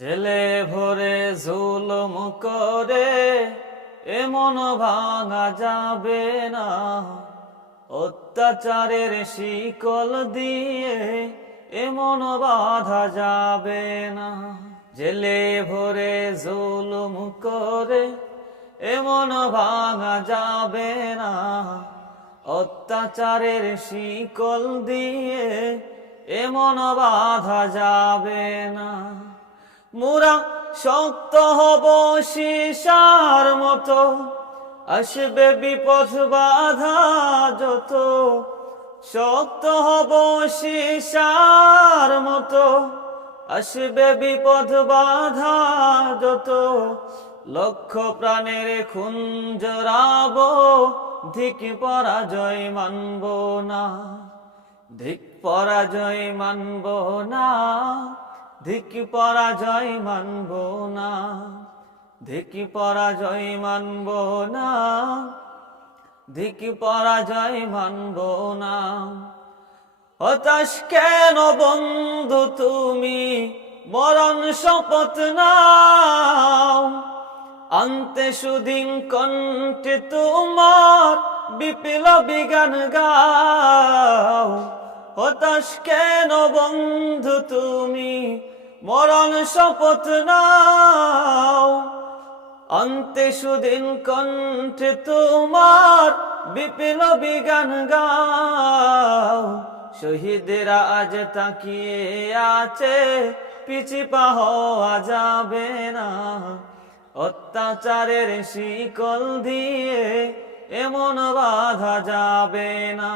জেলে ভরে জুলুম করে এমন ভাঙা যাবে না, অত্যাচারের শিকল দিয়ে এমন বাঁধা যাবে না। জেলে ভরে জুলুম করে এমন ভাঙা যাবে না, অত্যাচারের শিকল দিয়ে এমন বাঁধা যাবে না। মোরা শক্ত হব সীসার মতো, আসবে বিপদ বাধা যত। শক্ত হব সীসার মতো, আসবে বিপদ বাধা যত। লক্ষ প্রাণের খুন জড়াব, ধিক পরাজয় মানব না, ধিক পরাজয় মানব না, ধিক পরাজয় মানব না, ধিক পরাজয় মানব না, ধিক পরাজয় মানব না। হতাশ কেন বন্ধু তুমি, মরণ শপথ নাও, আনতে সুদিন কণ্ঠে তোমার বিপ্লবী গান গাও। হতাশ কেন বন্ধু তুমি, মরণ শপথ নাও, আনতে সুদিন কণ্ঠে তোমার বিপ্লবী গান গাও। শহীদেরা আজ তাকিয়ে আছে, পিছু পা হওয়া যাবে না, অত্যাচারের শিকল দিয়ে এমন বাঁধা যাবে না।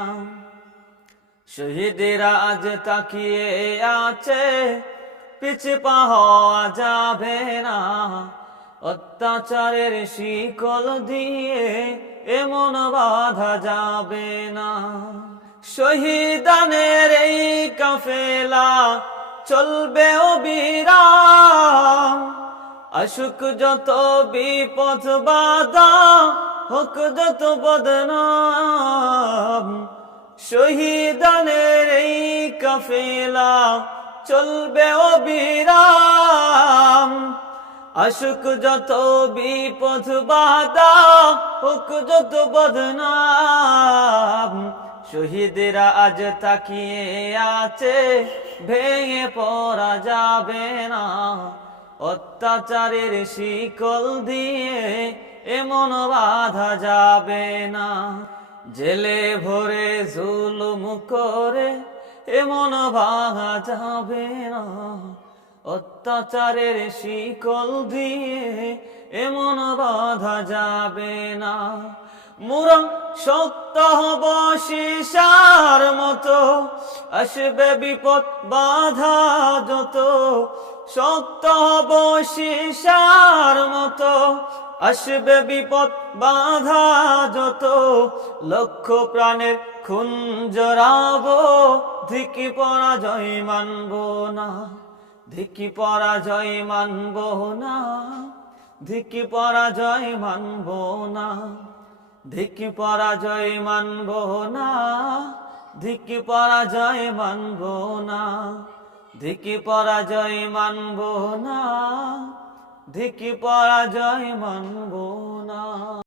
শহীদেরা আজ তাকিয়ে আছে, পিছু পা হওয়া যাবে না, অত্যাচারের শিকল দিয়ে এমন বাঁধা যাবে না। শহীদানের এই কাফেলা চলবে অবিরাম, আসুক যত বিপদ বাধা, হোক যত বদনাম। শহীদানের এই কাফেলা চলবে অবিরাম, আসুক যত বিপদ বাধা, হোক যত বদনাম। শহীদেরা আজ তাকিয়ে আছে, ভেঙে পড়া যাবে না, অত্যাচারের শিকল দিয়ে এমন বাঁধা যাবে না। জেলে ভরে জুলুম করে এমন ভাঙা যাবে না, অত্যাচারের শিকল দিয়ে এমন বাঁধা যাবে না। মোরা শক্ত হব সীসার মতো, আসবে বিপদ বাধা যত। শক্ত হব সীসার মতো, আসবে বিপদ বাধা যত। লক্ষ প্রাণের খুন জড়াব, ধিক পরাজয় মানব না, ধিক পরাজয় মানব না, ধিক পরাজয় মানব না, ধিক পরাজয় মানব না, ধিক পরাজয় মানব না, ধিক পরাজয় মানব না, ধিক পরাজয় মানব না।